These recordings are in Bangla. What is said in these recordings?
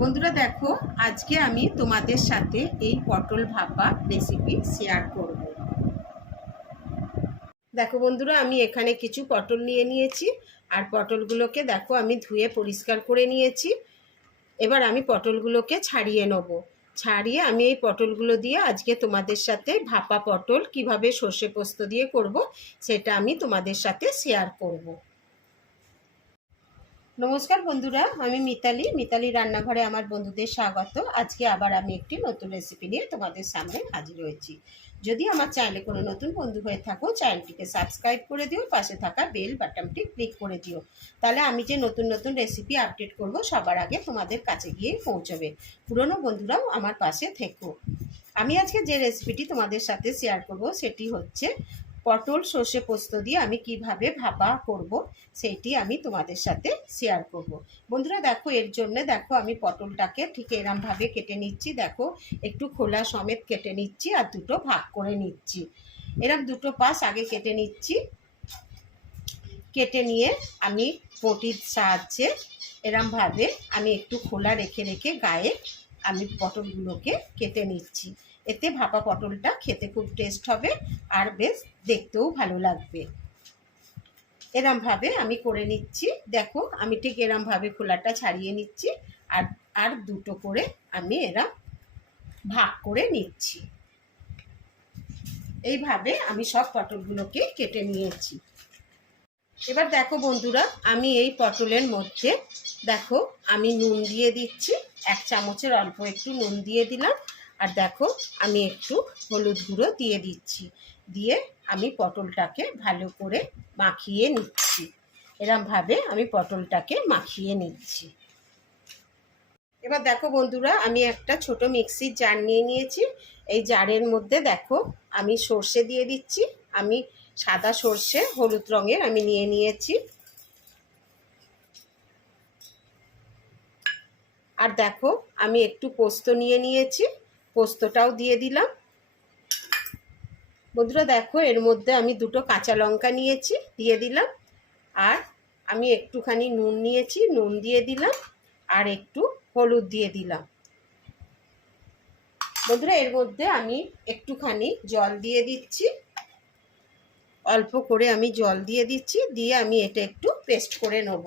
বন্ধুরা দেখো, আজকে আমি তোমাদের সাথে এই পটল ভাপা রেসিপি শেয়ার করব। দেখো বন্ধুরা, আমি এখানে কিছু পটল নিয়ে নিয়েছি। আর পটলগুলোকে দেখো আমি ধুয়ে পরিষ্কার করে নিয়েছি। এবার আমি পটলগুলোকে ছাড়িয়ে নেব। ছাড়িয়ে আমি এই পটলগুলো দিয়ে আজকে তোমাদের সাথে ভাপা পটল কিভাবে সর্ষে পোস্ত দিয়ে করব সেটা আমি তোমাদের সাথে শেয়ার করব। নমস্কার বন্ধুরা, আমি মিতালি রান্নাঘরে আমার বন্ধুদের স্বাগত। আজকে আবার আমি একটি নতুন রেসিপি নিয়ে তোমাদের সামনে হাজির হয়েছি। যদি আমার চ্যানেলে কোনো নতুন বন্ধু হয়ে থাকো, চ্যানেলটিকে সাবস্ক্রাইব করে দিও, পাশে থাকা বেল বাটনটি ক্লিক করে দিও। তাহলে আমি যে নতুন নতুন রেসিপি আপডেট করব সবার আগে তোমাদের কাছে গিয়ে পৌঁছবে। পুরনো বন্ধুরাও আমার পাশে থেকো। আমি আজকে যে রেসিপিটি তোমাদের সাথে শেয়ার করব সেটি হচ্ছে পটল সর্ষে পোস্ত দিয়ে আমি কিভাবে ভাপা করব সেইটি আমি তোমাদের সাথে শেয়ার করব। বন্ধুরা দেখো, এর জন্য দেখো আমি পটলটাকে ঠিক এরমভাবে কেটে নিচ্ছি। দেখো একটু খোলা সমেত কেটে নিচ্ছি আর দুটো ভাগ করে নিচ্ছি। এরম দুটো পাশ আগে কেটে নিচ্ছি। কেটে নিয়ে আমি বটির সাহায্যে এরমভাবে আমি একটু খোলা রেখে রেখে গায়ে আমি পটলগুলোকে কেটে নিচ্ছি। এতে ভাপা পটলটা খেতে খুব টেস্ট হবে আর বেশ দেখতেও ভালো লাগবে। এরমভাবে আমি করে নিচ্ছি। দেখো আমি ঠিক এরমভাবে খোলাটা ছাড়িয়ে নিচ্ছি আর আর দুটো করে আমি এরম ভাগ করে নিচ্ছি। এইভাবে আমি সব পটলগুলোকে কেটে নিয়েছি। এবার দেখো বন্ধুরা, আমি এই পটলের মধ্যে দেখো আমি নুন দিয়ে দিচ্ছি। 1 চামচের অল্প একটু নুন দিয়ে দিলাম। আর দেখো আমি একটু হলুদ গুঁড়ো দিয়ে দিচ্ছি। দিয়ে আমি পটলটাকে ভালো করে মাখিয়ে নিচ্ছি। এরমভাবে আমি পটলটাকে মাখিয়ে নিচ্ছি। এবার দেখো বন্ধুরা, আমি একটা ছোট মিক্সির জার নিয়ে নিয়েছি। এই জারের মধ্যে দেখো আমি সর্ষে দিয়ে দিচ্ছি। আমি সাদা সর্ষে হলুদ রঙের আমি নিয়ে নিয়েছি। আর দেখো আমি একটু পোস্ত নিয়ে নিয়েছি, পোস্তটাও দিয়ে দিলাম। বন্ধুরা দেখো, এর মধ্যে আমি দুটো কাঁচা লঙ্কা নিয়েছি, দিয়ে দিলাম। আর আমি একটুখানি নুন নিয়েছি, নুন দিয়ে দিলাম। আর একটু হলুদ দিয়ে দিলাম। বন্ধুরা এর মধ্যে আমি একটুখানি জল দিয়ে দিচ্ছি। অল্প করে আমি জল দিয়ে দিচ্ছি, দিয়ে আমি এটা একটু পেস্ট করে নেব।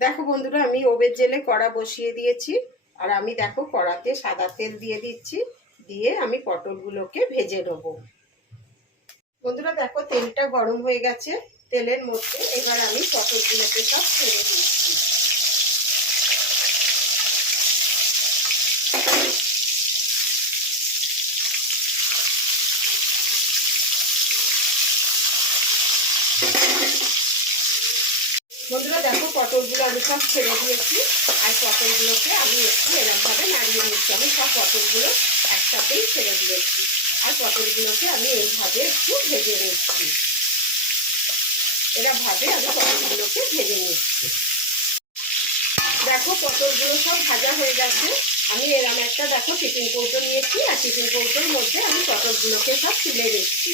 দেখো বন্ধুরা, আমি ওভেন জেলে কড়া বসিয়ে দিয়েছি। আর আমি দেখো কড়াতে সাদা তেল দিয়ে দিচ্ছি, দিয়ে আমি পটলগুলোকে ভেজে নেব। বন্ধুরা দেখো তেলটা গরম হয়ে গেছে। তেলের মধ্যে এবার আমি পটলগুলোকে সব ছেড়ে দিচ্ছি। বন্ধুরা দেখো পটলগুলো আমি সব ছেড়ে দিয়েছি। আর পটলগুলোকে আমি একটু এরকমভাবে নাড়িয়ে নিচ্ছি। আমি সব পটলগুলো একসাথেই ছেড়ে দিয়েছি। আর পটলগুলোকে আমি এইভাবে একটু ভেজে নিচ্ছি। এরকমভাবে আমি পটলগুলোকে ভেজে নিচ্ছি। দেখো পটলগুলো সব ভাজা হয়ে গেছে। আমি এরকম একটা দেখো টিফিন কৌটো নিয়েছি। আর টিফিন কৌটোর মধ্যে আমি পটলগুলোকে সব তুলে দিচ্ছি।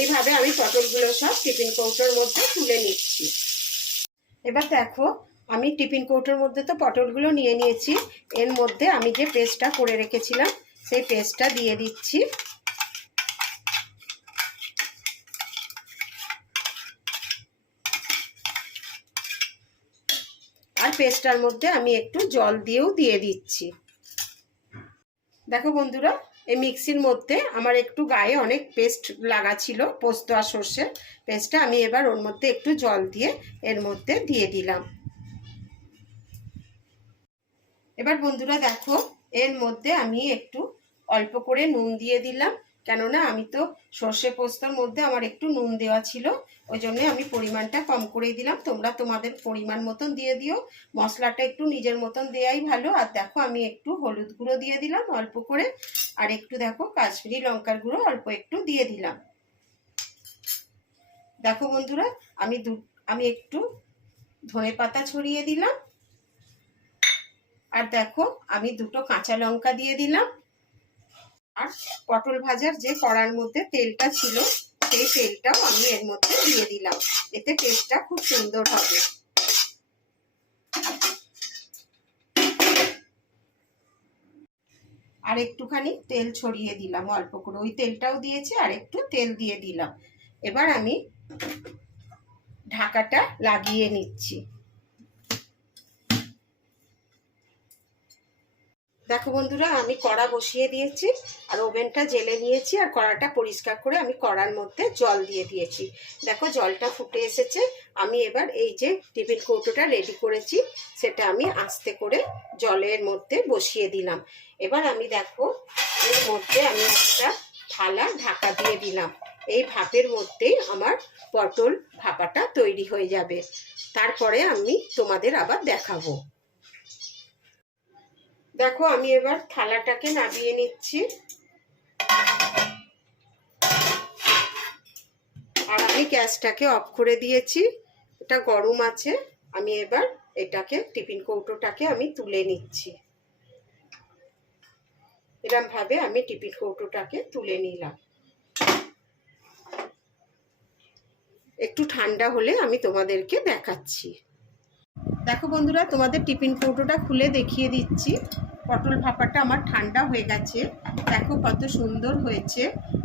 এইভাবে আমি পটলগুলো সব টিফিন কৌটোর মধ্যে তুলে নিচ্ছি। এবার দেখো আমি টিফিন কৌটোর মধ্যে তো পটলগুলো নিয়ে নিয়েছি। এর মধ্যে আমি যে পেস্টটা করে রেখেছিলাম সেই পেস্টটা দিয়ে দিচ্ছি। আর পেস্টটার মধ্যে আমি একটু জল দিয়েও দিয়ে দিচ্ছি। দেখো বন্ধুরা, এই মিক্সির মধ্যে আমার একটু গায়ে অনেক পেস্ট লাগা ছিল, পোস্ত আর সর্ষের পেস্টটা। আমি এবার ওর মধ্যে একটু জল দিয়ে এর মধ্যে দিয়ে দিলাম। এবার বন্ধুরা দেখো এর মধ্যে আমি একটু অল্প করে নুন দিয়ে দিলাম। কেননা আমি তো সর্ষে পোস্তর মধ্যে আমার একটু নুন দেওয়া ছিল, ওই জন্য আমি পরিমাণটা কম করে দিলাম। তোমরা তোমাদের পরিমাণ মতন দিয়ে দিও। মশলাটা একটু নিজের মতন দেওয়াই ভালো। আর দেখো আমি একটু হলুদ গুঁড়ো দিয়ে দিলাম অল্প করে। আর একটু দেখো কাশ্মীরি লঙ্কার গুঁড়ো অল্প একটু দিয়ে দিলাম। দেখো বন্ধুরা আমি একটু ধনেপাতা ছড়িয়ে দিলাম। আর দেখো আমি দুটো কাঁচা লঙ্কা দিয়ে দিলাম। আর পটল ভাজার যে কড়ার মধ্যে তেলটা ছিল সেই তেলটাও আমি এর মধ্যে দিয়ে দিলাম, এতে টেস্টটা খুব সুন্দর হবে। আর একটুখানি তেল ছড়িয়ে দিলাম অল্প করে, ওই তেলটাও দিয়েছি আর একটু তেল দিয়ে দিলাম। এবার আমি ঢাকাটা লাগিয়ে নিচ্ছি। দেখো বন্ধুরা, আমি কড়া বসিয়ে দিয়েছি আর ওভেনটা জেলে নিয়েছি, আর কড়াটা পরিষ্কার করে আমি কড়ার মধ্যে জল দিয়ে দিয়েছি। দেখো জলটা ফুটে এসেছে। আমি এবার এই যে টিফিন কৌটোটা রেডি করেছি সেটা আমি আস্তে করে জলের মধ্যে বসিয়ে দিলাম। এবার আমি দেখো এর মধ্যে আমি একটা থালা ঢাকা দিয়ে দিলাম। এই ভাপের মধ্যেই আমার পটল ভাপাটা তৈরি হয়ে যাবে। তারপরে আমি তোমাদের আবার দেখাবো। দেখো আমি এবার থালাটাকে নামিয়ে নিচ্ছি, আর আমি গ্যাসটাকে অফ করে দিয়েছি। এটা গরম আছে। আমি এবার এটাকে টিফিন কৌটোটাকে আমি তুলে নিচ্ছি। এরকম ভাবে আমি টিফিন কৌটোটাকে তুলে নিলাম। একটু ঠান্ডা হলে আমি তোমাদেরকে দেখাচ্ছি। দেখো বন্ধুরা, তোমাদের টিফিন কৌটোটা খুলে দেখিয়ে দিচ্ছি। পটল ভাপাটা আমার ঠান্ডা হয়ে গেছে। দেখো কত সুন্দর হয়েছে,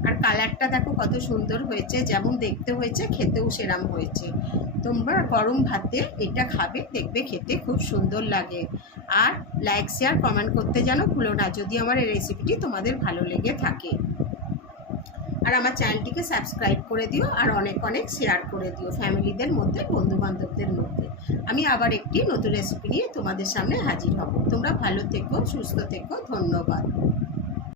আর কালারটা দেখো কত সুন্দর হয়েছে। যেমন দেখতে হয়েছে খেতেও সেরাম হয়েছে। তোমরা গরম ভাতে এটা খাবে, দেখবে খেতে খুব সুন্দর লাগে। আর লাইক শেয়ার কমেন্ট করতে যেন ভুলো না যদি আমার এই রেসিপিটি তোমাদের ভালো লেগে থাকে। আর আমার চ্যানেলটিকে সাবস্ক্রাইব করে দিও, আর অনেক অনেক শেয়ার করে দিও ফ্যামিলিদের মধ্যে, বন্ধুবান্ধবদের মধ্যে। আমি আবার একটি নতুন রেসিপি নিয়ে তোমাদের সামনে হাজির হব। তোমরা ভালো থেকো, সুস্থ থেকো। ধন্যবাদ।